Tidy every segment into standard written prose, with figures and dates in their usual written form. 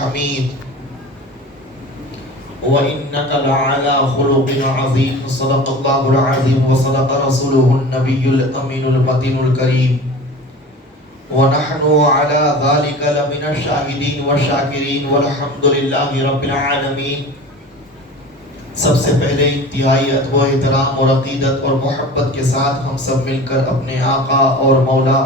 حمید وَإِنَّكَ لَعَلَى خُلُقٍ عَظِيمٍ صدق اللہ العظیم وصدق رسولہ النبی الامین المتین الکریم وَنَحْنُ عَلَى ذَلِكَ لَمِنَ الشَّاهِدِينَ وَالشَّاكِرِينَ وَالْحَمْدُ لِلَّهِ رَبِّ الْعَالَمِينَ۔ سب سے پہلے انتہائی ادب و احترام اور عقیدت اور محبت کے ساتھ ہم سب مل کر اپنے آقا اور مولا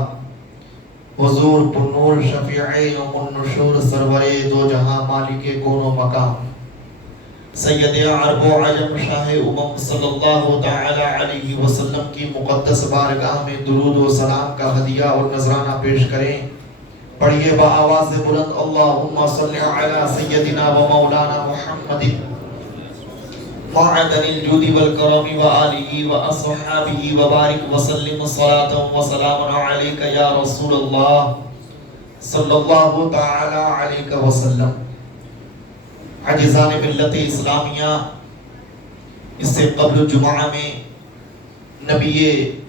حضور پرنور شفیع یوم النشور سرور دو جہاں مالک کون و مقام سید عرب و عجم شاہ امم صلی اللہ تعالی علیہ وسلم کی مقدس بارگاہ میں درود و سلام کا ہدیہ اور نذرانہ پیش کریں۔ پڑھیے بآواز بلند اللہم صلی علی سیدنا و مولانا محمد معدن الجود والکرم وآلہ واصحابہ وبارک وسلم صلاۃ و سلام علیک یا رسول اللہ صلی اللہ تعالی علیہ وسلم۔ عاجزان ملت اسلامیہ، اس سے قبل جمعہ میں نبی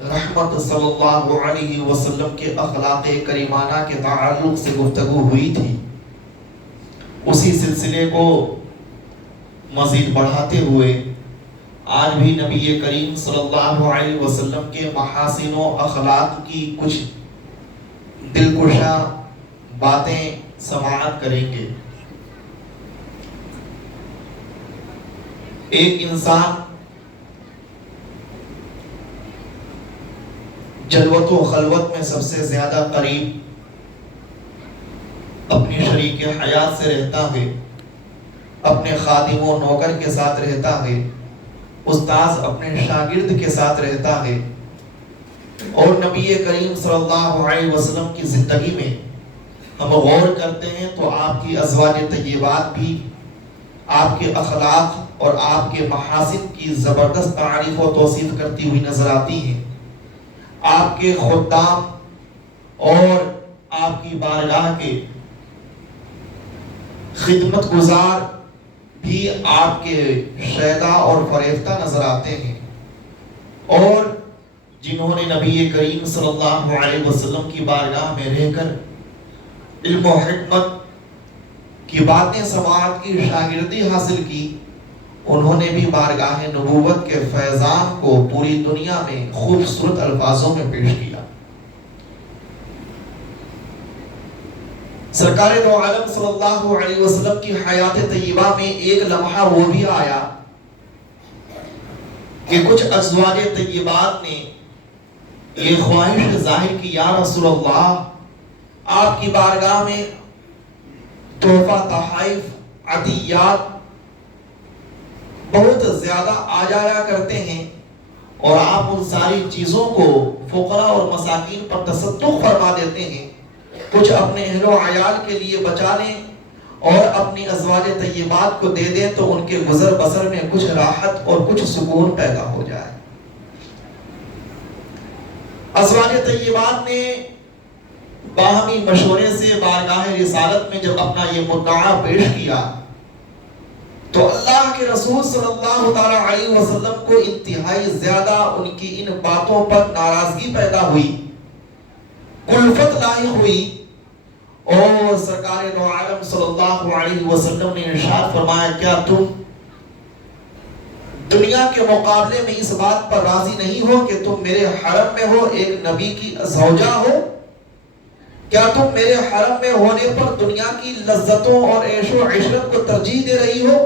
رحمت صلی اللہ علیہ وسلم کے اخلاق کریمانہ کے تعلق سے گفتگو ہوئی تھی۔ اسی سلسلے کو مزید بڑھاتے ہوئے آج بھی نبی کریم صلی اللہ علیہ وسلم کے محاسن و اخلاق کی کچھ دلکشا باتیں سماعت کریں گے۔ ایک انسان جلوت و خلوت میں سب سے زیادہ قریب اپنی شریک حیات سے رہتا ہے، اپنے خادم و نوکر کے ساتھ رہتا ہے، استاذ اپنے شاگرد کے ساتھ رہتا ہے، اور نبی کریم صلی اللہ علیہ وسلم کی زندگی میں ہم غور کرتے ہیں تو آپ کی ازواج طیبات بھی آپ کے اخلاق اور آپ کے محاسن کی زبردست تعریف و توصیف کرتی ہوئی نظر آتی ہیں۔ آپ کے خدام اور آپ کی بارگاہ کے خدمت گزار بھی آپ کے شیدا اور فریفتہ نظر آتے ہیں، اور جنہوں نے نبی کریم صلی اللہ علیہ وسلم کی بارگاہ میں رہ کر علم و حکمت کی باتیں سماعت کی، شاگردی حاصل کی، انہوں نے بھی بارگاہ نبوت کے فیضان کو پوری دنیا میں خوبصورت الفاظوں میں پیش کیا۔ سرکار دو عالم صلی اللہ علیہ وسلم کی حیات طیبہ میں ایک لمحہ وہ بھی آیا کہ کچھ ازواج طیبات نے یہ خواہش ظاہر کی، یا رسول اللہ، آپ کی بارگاہ میں تحفہ تحائف عطیات بہت زیادہ آ جایا کرتے ہیں، اور آپ ان ساری چیزوں کو فقراء اور مساکین پر تصدق فرما دیتے ہیں، کچھ اپنے اہل و عیال کے لیے بچا لیں اور اپنی ازواج طیبات کو دے دیں تو ان کے گزر بسر میں کچھ راحت اور کچھ سکون پیدا ہو جائے۔ ازواج طیبات نے باہمی مشورے سے بارگاہ رسالت میں جب اپنا یہ مدعا پیش کیا تو اللہ کے رسول صلی اللہ علیہ وسلم کو انتہائی زیادہ ان کی ان باتوں پر ناراضگی پیدا ہوئی، کلفت لاحق ہوئی، اور سرکار دو عالم صلی اللہ علیہ وسلم نے ارشاد فرمایا، کیا تم دنیا کے مقابلے میں اس بات پر راضی نہیں ہو کہ تم میرے حرم میں ہو، ایک نبی کی زوجہ ہو؟ کیا تم میرے حرم میں ہونے پر دنیا کی لذتوں اور عیش و عشرت کو ترجیح دے رہی ہو؟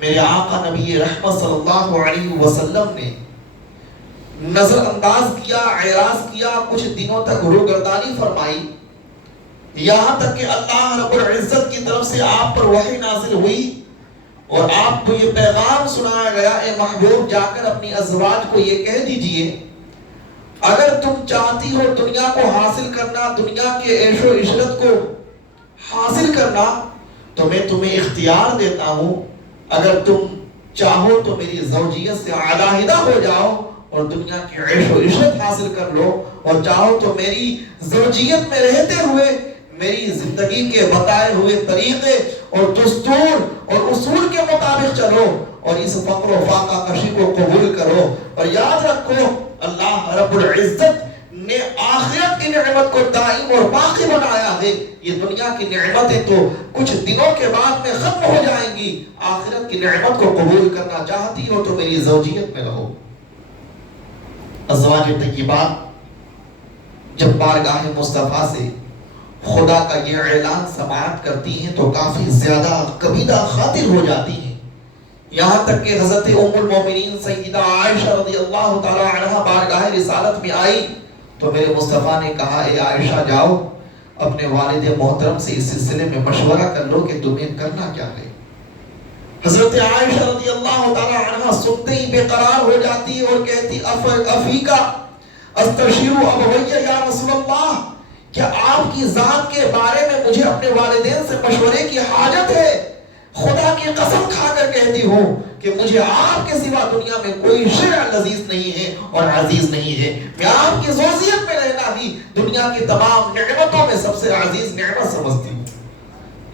میرے آقا نبی رحمت صلی اللہ علیہ وسلم نے نظر انداز کیا، اعراض کیا، کچھ دنوں تک روگردانی فرمائی، یہاں تک کہ اللہ رب العزت کی طرف سے آپ پر وحی نازل ہوئی اور آپ کو یہ پیغام سنایا گیا، اے محبوب، جا کر اپنی ازواج کو یہ کہہ دیجئے، اگر تم چاہتی ہو دنیا کو حاصل کرنا، دنیا کے عیش و عشرت کو حاصل کرنا، تو میں تمہیں اختیار دیتا ہوں، اگر تم چاہو تو میری زوجیت سے علیحدہ ہو جاؤ اور دنیا کی عیش و عشرت حاصل کر لو، اور چاہو تو میری زوجیت میں رہتے ہوئے میری زندگی کے بتائے ہوئے طریقے اور دستور اور اصول کے مطابق چلو اور اس فقر و فاقہ کشی کو قبول کرو۔ اور یاد رکھو، اللہ رب العزت نے آخرت کی نعمت کو دائم اور باقی بنایا ہے. یہ دنیا کی نعمتیں تو کچھ دنوں کے بعد میں ختم ہو جائیں گی. آخرت کی نعمت کو قبول کرنا چاہتی ہو تو میری زوجیت میں رہو. ازواج طیبات جب بارگاہ مصطفیٰ سے خدا کا یہ اعلان سماعت کرتی ہیں تو کافی زیادہ کبیدہ خاطر ہو جاتی ہیں. یہاں تک کہ حضرت ام المومنین سیدہ عائشہ رضی اللہ تعالی عنہ بارگاہ رسالت میں آئی تو میرے مصطفیٰ نے کہا اے عائشہ جاؤ اپنے والد محترم سے اس سلسلے میں مشورہ کر لو کہ تمہیں کرنا کیا ہے. حضرت عائشہ رضی اللہ تعالی عنہ سنتے ہی بے قرار ہو جاتی اور کہتی افیکا استشیرو ابویہ یا رسول اللہ، کیا آپ کی ذات کے بارے میں مجھے اپنے والدین سے مشورے کی حاجت ہے؟ خدا کی قسم کھا کر کہتی ہوں کہ مجھے آپ کے سوا دنیا میں کوئی شیء لذیذ نہیں ہے اور عزیز نہیں ہے. میں آپ کی زوجیت میں رہنا بھی دنیا کی تمام نعمتوں میں سب سے عزیز نعمت سمجھتی ہوں.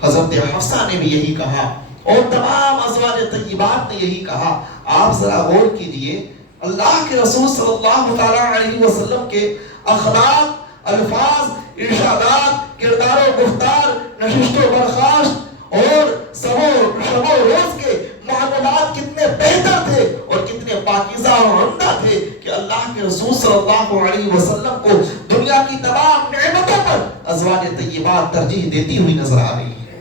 حضرت حفصہ نے بھی یہی کہا اور تمام ازواج طیبات نے یہی کہا. آپ ذرا غور کیجئے اللہ کے رسول صلی اللہ تعالی علیہ وسلم کے اخلاق، الفاظ، ارشادات، کردار و گفتار، نشست و برخاست اور شب و روز کے معاملات کتنے بہتر تھے اور کتنے پاکیزہ اور عمدہ تھے کہ اللہ کے رسول صلی اللہ علیہ وسلم کو دنیا کی تمام نعمتوں پر ازواج طیبات ترجیح دیتی ہوئی نظر آ رہی ہے.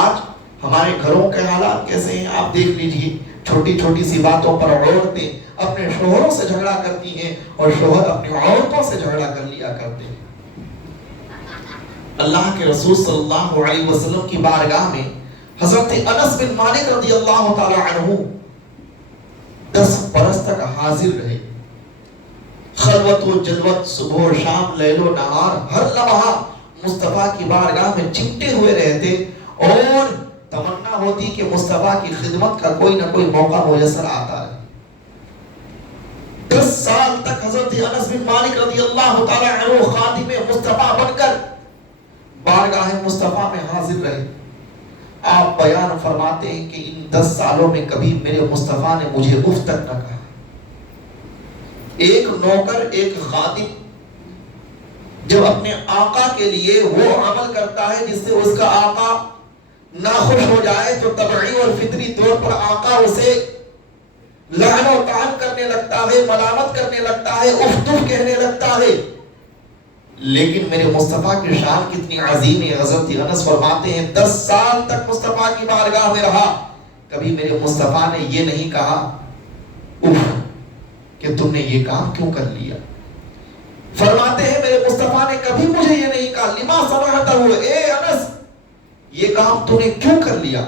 آج ہمارے گھروں کے حالات کیسے ہیں آپ دیکھ لیجئے. چھوٹی چھوٹی سی باتوں پر عورتیں اپنے شوہروں سے جھگڑا کرتی ہیں اور شوہر اپنی عورتوں سے جھگڑا کر لیا کرتے ہیں. اللہ کے رسول صلی اللہ علیہ وسلم کی بارگاہ میں حضرت انس بن مالک رضی اللہ تعالی عنہ 10 برس تک حاضر رہے. خلوت و جلوت، صبح و شام، لیل و نہار، ہر لمحہ مصطفیٰ کی بارگاہ میں چمٹے ہوئے رہتے اور تمنا ہوتی کہ مصطفیٰ کی خدمت کا کوئی نہ کوئی موقع میسر آتا رہے. 10 سال تک حضرت انس بن مالک رضی اللہ تعالی عنہ خادم مصطفیٰ بن کر بارگاہ مصطفیٰ میں حاضر رہے. آپ بیان فرماتے ہیں کہ ان 10 سالوں میں کبھی میرے مصطفیٰ نے مجھے اف تک نہ کہا. ایک نوکر، ایک خادم جب اپنے آقا کے لیے وہ عمل کرتا ہے جس سے اس کا آقا ناخوش ہو جائے تو طبعی اور فطری طور پر آقا اسے لعن و طعن کرنے لگتا ہے، ملامت کرنے لگتا ہے، اف تف کہنے لگتا ہے. لیکن میرے مصطفیٰ کی شان کتنی عظیم ہے. حضرت انس فرماتے ہیں 10 سال تک مصطفیٰ کی بارگاہ میں رہا، کبھی میرے مصطفیٰ نے یہ نہیں کہا اف کہ تم نے یہ کام کیوں کر لیا. فرماتے ہیں میرے مصطفیٰ نے کبھی مجھے یہ نہیں کہا لما صنعتہ، اے انس یہ کام تو نے کیوں کر لیا.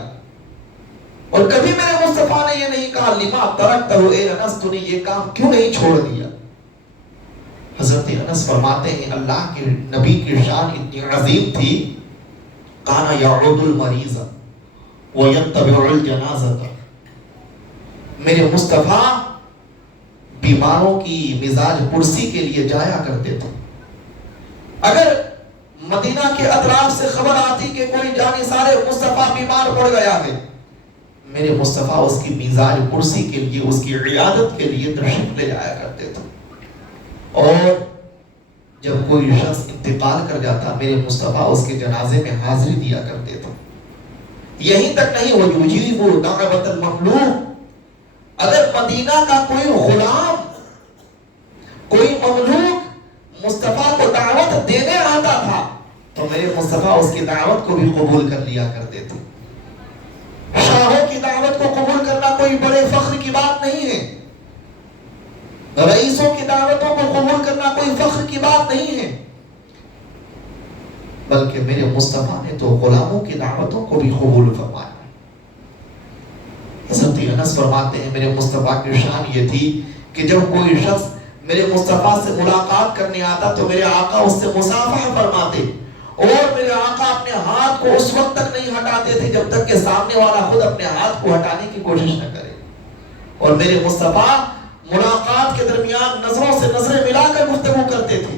اور کبھی میرے مصطفیٰ نے یہ نہیں کہا لما ترکتہ، اے انس تو نے یہ کام کیوں نہیں چھوڑ دیا. حضرت انس فرماتے ہیں اللہ کے نبی کی شان اتنی عظیم تھی، کانا یعود المریض ویتبع الجنازہ. میرے مصطفیٰ بیماروں کی مزاج پرسی کے لیے جایا کرتے تھے. اگر مدینہ کے اطراف سے خبر آتی کہ کوئی جانثار مصطفیٰ بیمار پڑ گیا ہے، میرے مصطفیٰ اس کی مزاج پرسی کے لیے، اس کی عیادت کے لیے تشریف لے جایا کرتے تھے. اور جب کوئی شخص انتقال کر جاتا میرے مصطفیٰ اس کے جنازے میں حاضری دیا کرتے تھے. یہیں تک نہیں، وَيُجِيبُ دَعْوَةَ الْمَمْلُوكِ، اگر مدینہ کا کوئی غلام، کوئی مملوک مصطفیٰ کو دعوت دینے آتا تھا تو میرے مصطفیٰ اس کی دعوت کو بھی قبول کر لیا کرتے تھے. شاہوں کی دعوت کو قبول کرنا کوئی بڑے فخر کی بات نہیں ہے، رئیسوں کی دعوتوں کو قبول کرنا کوئی فخر کی بات نہیں ہے، بلکہ میرے مصطفیٰ نے تو غلاموں کی دعوتوں کو بھی قبول فرمایا. حضرت انس فرماتے ہیں میرے مصطفیٰ کی شان یہ تھی کہ جب کوئی شخص میرے مصطفیٰ سے ملاقات کرنے آتا تو میرے آقا اس سے مصافحہ فرماتے اور میرے آقا اپنے ہاتھ کو اس وقت تک نہیں ہٹاتے تھے جب تک کہ سامنے والا خود اپنے ہاتھ کو ہٹانے کی کوشش نہ کرے. اور میرے مصطفیٰ ملاقات کے درمیان نظروں سے نظریں ملا کر گفتگو کرتے تھے.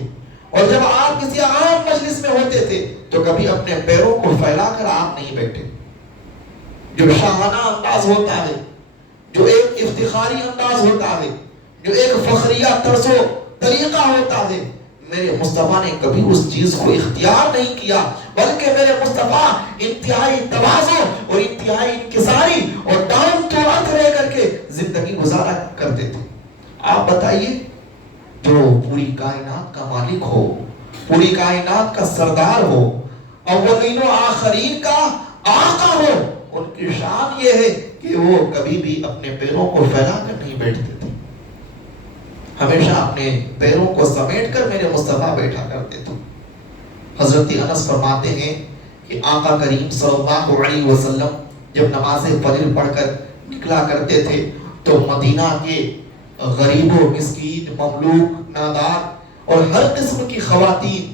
اور جب آپ کسی عام مجلس میں ہوتے تھے تو کبھی اپنے پیروں کو پھیلا کر آپ نہیں بیٹھے. جو شاہانہ انداز ہوتا ہے، جو ایک افتخاری انداز ہوتا ہے، جو ایک فخریہ طرز و طریقہ ہوتا ہے، میرے مصطفیٰ نے کبھی اس چیز کو اختیار نہیں کیا، بلکہ میرے مصطفیٰ انتہائی تواضع اور انتہائی انکساری اور ڈاؤن ٹو ارتھ رہ کر کے زندگی گزارا کرتے تھے۔ آپ بتائیے، جو پوری کائنات کا مالک ہو، پوری کائنات کا سردار ہو، اولین و آخرین کا آقا ہو، ان کی شان یہ ہے کہ وہ کبھی بھی اپنے پیروں کو پھیلا کر نہیں بیٹھتے تھے، ہمیشہ اپنے پیروں کو سمیٹ کر میرے مصطفیٰ بیٹھا کرتے تھے۔ حضرت انس فرماتے ہیں کہ آقا کریم صلی اللہ علیہ وسلم جب نماز فجر پڑھ کر نکلا کرتے تھے تو مدینہ کے غریبوں، مسکین، مملوک، نادار اور ہر قسم کی خواتین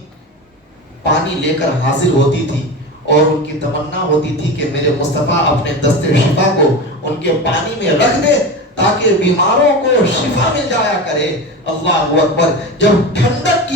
پانی لے کر حاضر ہوتی تھی، اور ان کی تمنا ہوتی تھی کہ میرے مصطفیٰ اپنے دست شفا کو ان کے پانی میں رکھ دے تاکہ بیماروں کو شفا مل جایا کرے۔ اللہ اکبر۔ جب ٹھنڈک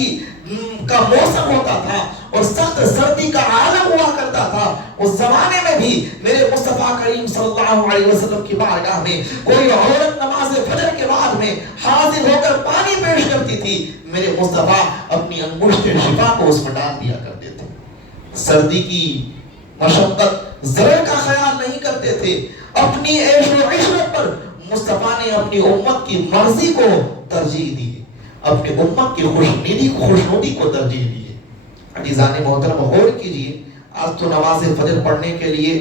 کا موسم ہوتا تھا اور سخت سردی کا عالم ہوا کرتا تھا، اس زمانے میں بھی میرے مصطفیٰ کریم صلی اللہ علیہ وسلم کی بارگاہ میں کوئی عورت نماز فجر کے بعد میں حاضر ہو کر پانی پیش کرتی تھی، میرے مصطفیٰ اپنی انگشت شفا کو اس میں ڈال دیا کرتے تھے۔ سردی کی مشقت ذرا کا خیال نہیں کرتے تھے، اپنی عیش و عشرت پر مصطفیٰ نے اپنی امت کی مرضی کو ترجیح دی، اپنی امت کی خوشنودی کو ترجیح دی۔ عزیزان محترم، غور کیجئے، آج تو نماز فجر پڑھنے کے لیے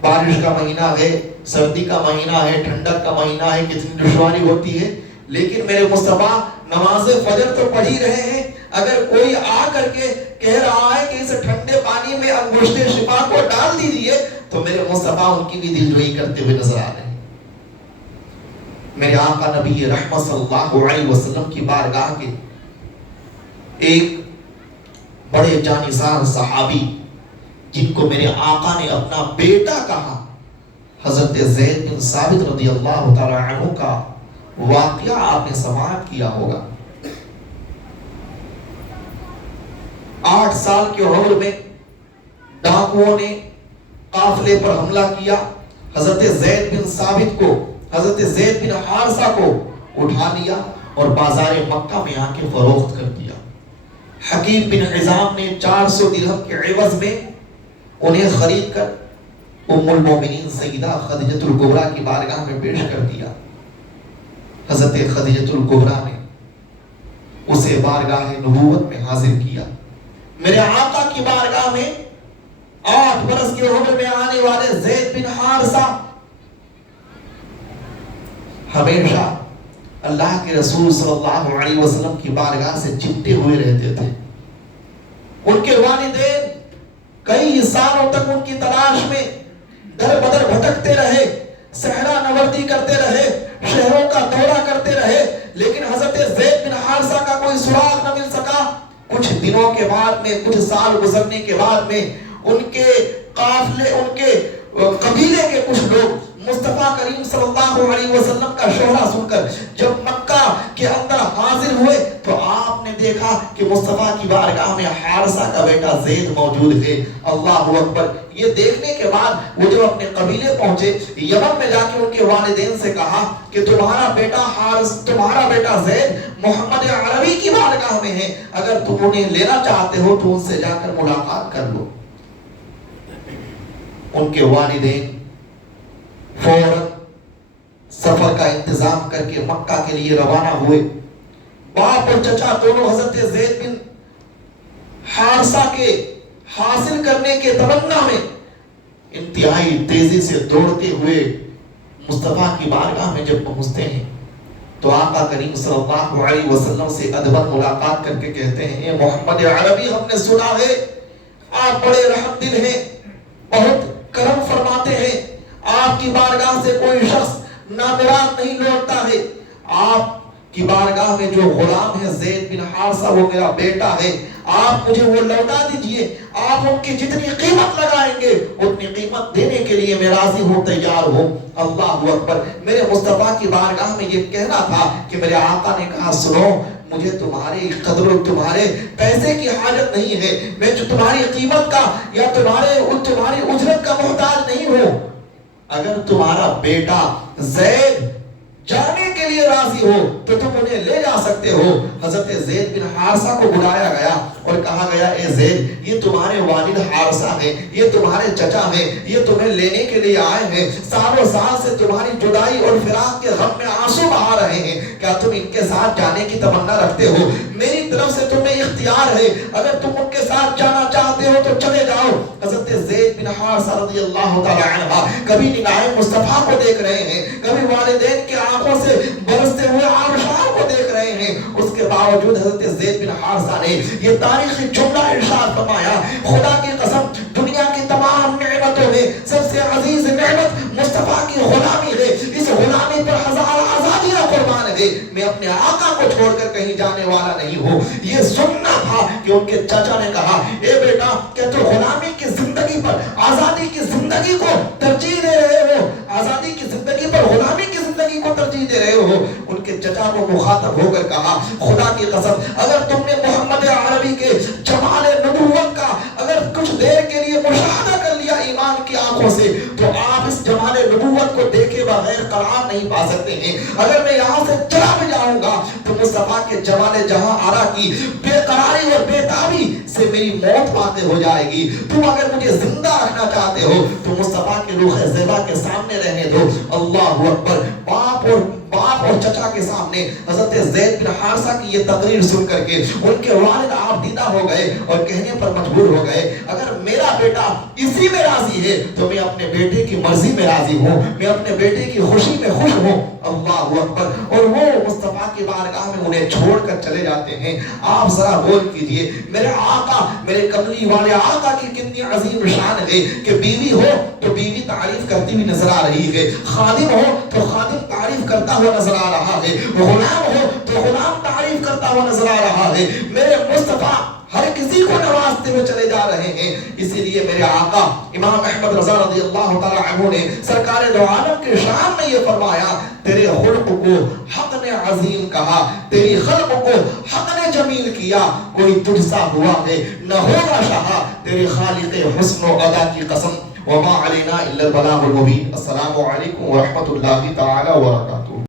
بارش کا مہینہ ہے، سردی کا مہینہ ہے، ٹھنڈک کا مہینہ ہے، کتنی دشواری ہوتی ہے، لیکن میرے مصطفیٰ نماز فجر تو پڑھ ہی رہے ہیں۔ اگر کوئی آ کر کے کہہ رہا ہے کہ اس ٹھنڈے پانی میں انگشت شفا کو ڈال دیجئے تو میرے مصطفیٰ ان کی بھی دلجوئی کرتے ہوئے نظر آ رہے ہیں۔ میرے آقا نبی رحمت صلی اللہ علیہ وسلم کی بارگاہ کے ایک بڑے جانسار صحابی جن کو میرے آقا نے اپنا بیٹا کہا، حضرت زید بن ثابت رضی اللہ تعالی عنہ کا واقعہ آپ نے سماعت کیا ہوگا۔ 8 سال کی عمر میں ڈاکوؤں نے قافلے پر حملہ کیا، حضرت زید بن ثابت کو، حضرت زید بن حارثہ کو اٹھا لیا اور بازار مکہ میں آ کے فروخت کر دیا۔ حکیم بن حزام نے 400 درہم کے عوض میں انہیں خرید کر ام المومنین سیدہ خدیجہ الکبریٰ کی بارگاہ میں پیش کر دیا۔ حضرت خدیجہ الکبریٰ نے اسے بارگاہ نبوت میں حاضر کیا۔ میرے آقا کی بارگاہ میں 8 برس کی عمر میں آنے والے زید بن حارثہ ہمیشہ اللہ کے رسول صلی اللہ علیہ وسلم کی بارگاہ سے چمٹے ہوئے رہتے تھے۔ ان کے والدین کئی سالوں تک ان کی تلاش میں در بدر بھٹکتے رہے، صحرا نوردی کرتے رہے، شہروں کا دورہ کرتے رہے، لیکن حضرت زید بن حارثہ کا کوئی سراغ نہ مل سکا۔ کچھ دنوں کے بعد میں، کچھ سال گزرنے کے بعد میں ان کے قافلے، ان کے قبیلے کے کچھ لوگ مصطفیٰ کریم صلی اللہ علیہ وسلم کا شہرہ سن کر جب مکہ کے اندر حاضر ہوئے تو آپ نے دیکھا کہ مصطفیٰ کی بارگاہ میں حارثہ کا بیٹا زید موجود ہے۔ اللہ اکبر۔ یہ دیکھنے کے بعد وہ جب اپنے قبیلے پہنچے، یمن میں جا کے ان کے والدین سے کہا کہ تمہارا بیٹا زید محمد عربی کی بارگاہ میں ہے، اگر تم انہیں لینا چاہتے ہو تو ان سے جا کر ملاقات کر لو۔ ان کے والدین فوراً سفر کا انتظام کر کے مکہ کے لیے روانہ ہوئے۔ باپ اور چچا دونوں حضرت زید بن حارثہ کے حاصل کرنے کے تمنا میں انتہائی تیزی سے دوڑتے ہوئے مصطفیٰ کی بارگاہ میں جب پہنچتے ہیں تو آقا کریم صلی اللہ علیہ وسلم سے ادباً ملاقات کر کے کہتے ہیں، اے محمد عربی، ہم نے سنا ہے آپ بڑے رحم دل ہیں، بہت کرم فرماتے ہیں، آپ کی بارگاہ سے کوئی شخص نامراد نہیں لوٹتا ہے۔ آپ کی بارگاہ میں جو غلام ہے زید بن حارثہ، وہ میرا بیٹا ہے، آپ مجھے وہ لوٹا دیجئے، آپ ان کی جتنی قیمت لگائیں گے اتنی قیمت دینے کے لیے میں راضی ہوں، تیار ہوں۔ اللہ اکبر۔ میرے مصطفیٰ کی بارگاہ میں یہ کہنا تھا کہ میرے آقا نے کہا، سنو، مجھے تمہاری قدر و تمہارے پیسے کی حاجت نہیں ہے، میں جو تمہاری قیمت کا یا تمہاری اجرت کا محتاج نہیں ہوں۔ اگر تمہارا بیٹا زید جانے کے کے لیے راضی ہو تو تم انہیں لے جا سکتے ہو۔ حضرت زید بن حارثہ کو بلایا گیا اور کہا گیا اے زید، یہ تمہارے والد حارثہ ہیں، یہ تمہارے چچا ہیں، یہ تمہیں لینے کے لیے آئے ہیں، سالوں سال سے تمہاری جدائی اور فراق کے غم میں آنسو بہا رہے ہیں، کیا تم ان کے ساتھ جانے کی تمنا رکھتے ہو؟ میری طرف سے تمہیں اختیار ہے، اگر تم ان کے ساتھ جانا چاہتے ہو تو چلے جاؤ۔ حضرت زید بن حارثہ رضی اللہ تعالی عنہ کبھی نگاہ مصطفیٰ کو دیکھ رہے ہیں، کبھی والدین کی آنکھوں سے برستے ہوئے آبشار کو دیکھ رہے ہیں، اس کے باوجود حضرت زید بن حارثہ نے یہ تاریخی جملہ ارشاد فرمایا، خدا کی قسم دنیا کی تمام نعمتوں میں سب سے عزیز نعمت مصطفیٰ کی غلامی ہے، اس غلامی پر ہزار آزادیاں قربان ہے، میں اپنے آقا کو چھوڑ کر کہیں جانے والا نہیں ہوں۔ یہ سننا تھا کہ ان کے چچا نے کہا اے بیٹا، کیا تو غلامی کی زندگی پر آزادی کی زندگی کو ترجیح دے رہے ہو؟ آزادی کی زندگی پر غلامی کی زندگی کو ترجیح دے رہے ہو؟ ان کے چچا کو مخاطب ہو کر کہا خدا کی قسم اگر تم نے محمد عربی کے جمال نبوت کا اگر کچھ دیر کے لیے مشاہدہ کر لیا ایمان کی آنکھوں سے تو آپ اس جمال نبوت کو دیکھے بغیر قرار نہیں پا سکتے ہیں۔ اگر میں یہاں سے چلا بھی جاؤں گا تو مصطفیٰ کے جمال جہاں آرا کی بے قراری اور بے تابی سے میری موت واقع ہو جائے گی۔ تم اگر مجھے زندہ رکھنا چاہتے ہو تو مصطفیٰ کے رخ زیبا کے سامنے رہنے دو۔ اللہ اکبر۔ باپ اور چچا کے سامنے حضرت زید بن حارثہ کی یہ تقریر سن کر کے ان کے والد آپ دیدہ ہو گئے اور کہنے پر مجبور ہو گئے اگر میرا بیٹا اسی میں راضی ہے تو میں اپنے بیٹے کی مرضی میں راضی ہوں، میں اپنے بیٹے کی خوشی میں خوش ہوں۔ اللہ اکبر۔ اور وہ مصطفیٰ کی بارگاہ میں انہیں چھوڑ کر چلے جاتے ہیں۔ آپ ذرا غور کیجئے میرے آقا، میرے کملی والے آقا کی کتنی عظیم شان ہے کہ بیوی ہو تو بیوی تعریف کرتی ہوئی نظر آ رہی ہے، خادم ہو تو خادم تعریف کرتا ہوا نظر آ رہا ہے، غلام ہو تو غلام تعریف کرتا ہوا نظر آ رہا ہے۔ میرے مصطفیٰ ہر کسی کو نوازتے ہوئے چلے جا رہے ہیں۔ اسی لیے میرے آقا امام احمد رضا رضی اللہ تعالی عنہ نے سرکار دو عالم کے شان میں یہ فرمایا تیرے خلق کو حق نے عظیم کہا، تیری خلق کو حق نے جمیل کیا، کوئی تجھ سا ہوا ہے نہ ہوگا شہا، تیرے خالق حسن و ادا کی قسم، وما علینا الا البلاغ المبین۔ السلام علیکم ورحمۃ اللہ تعالی وبرکاتہ۔